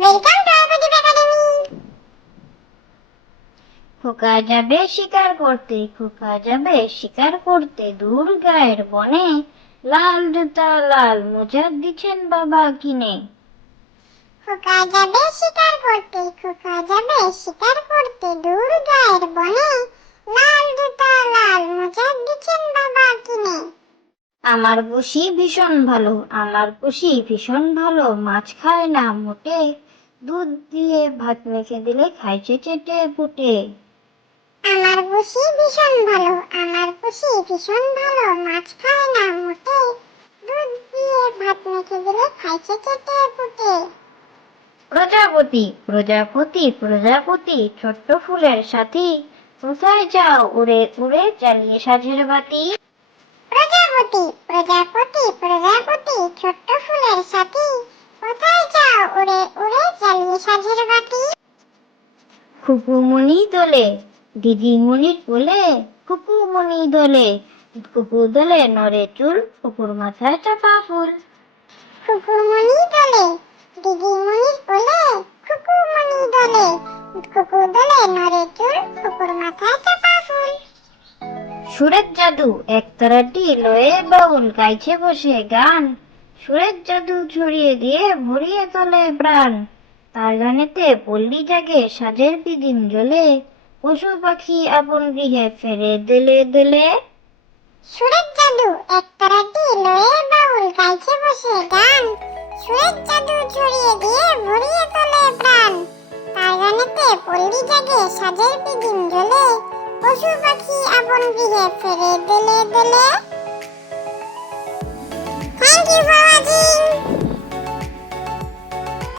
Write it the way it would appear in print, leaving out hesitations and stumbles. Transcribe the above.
Welcome to আইপডিপ academy. খোকা যাবে শিকার করতে, খোকা যাবে শিকার করতে, দূর গায়ের বনে। লাল জুতা লাল মোজা দিচ্ছেন বাবা কিনে। খোকা যাবে শিকার করতে, খোকা যাবে শিকার করতে, দূর গায়ের বনে। লাল জুতা লাল মোজা দিচ্ছেন বাবা কিনে। আমার পুষি ভীষণ ভালো, আমার পুষি ভীষণ ভালো, মাছ খায় না মোটে। দুধ দিয়ে ভাত মেখে দিলে খাইছে চেটে পুটে। আমার পুষি ভীষণ ভালো, আমার পুষি ভীষণ ভালো, মাছ খায় না মোটে। দুধ দিয়ে ভাত মেখে দিলে খাইছে চেটে পুটে। প্রজাপতি প্রজাপতি প্রজাপতি, ছোট্ট ফুলের সাথী, কোথায় যাও উড়ে উড়ে জ্বালিয়ে সাজের বাতি। প্রজাপতি প্রজাপতি প্রজাপতি, ছোট্ট ফুলের সাথী, কোথায় যাও উড়ে উড়ে জ্বালিয়ে সাজের বাতি। খুকুমনি দোলে দিদিমণির কোলে, খুকুমনি দোলে, খুকু দোলে নড়ে চুল, খুকুর মাথায় চাপা ফুল। খুকুমনি দোলে দিদিমণির কোলে, খুকুমনি দোলে, খুকু দোলে নড়ে চুল, খুকুর মাথায় চাপা ফুল। সুরের জাদু একতারাটি লয়ে বাউল গাইছে বসে গান, সুরের জাদু ছড়িয়ে দিয়ে ভরিয়ে তোলে প্রাণ। তার গানেতে পল্লী জাগে সাজের পিদিম জ্বলে, পশু পাখি আপন গৃহে ফেরে দোলে দোলে। সুরের জাদু একতারাটি লয়ে বাউল গাইছে বসে গান, সুরের জাদু ছড়িয়ে দিয়ে ভরিয়ে তোলে প্রাণ। তার গানেতে পল্লী জাগে সাজের পিদিম জ্বলে, পশু পাখি আপন গৃহে ফেরে দোলে দোলে। Thank you for watching.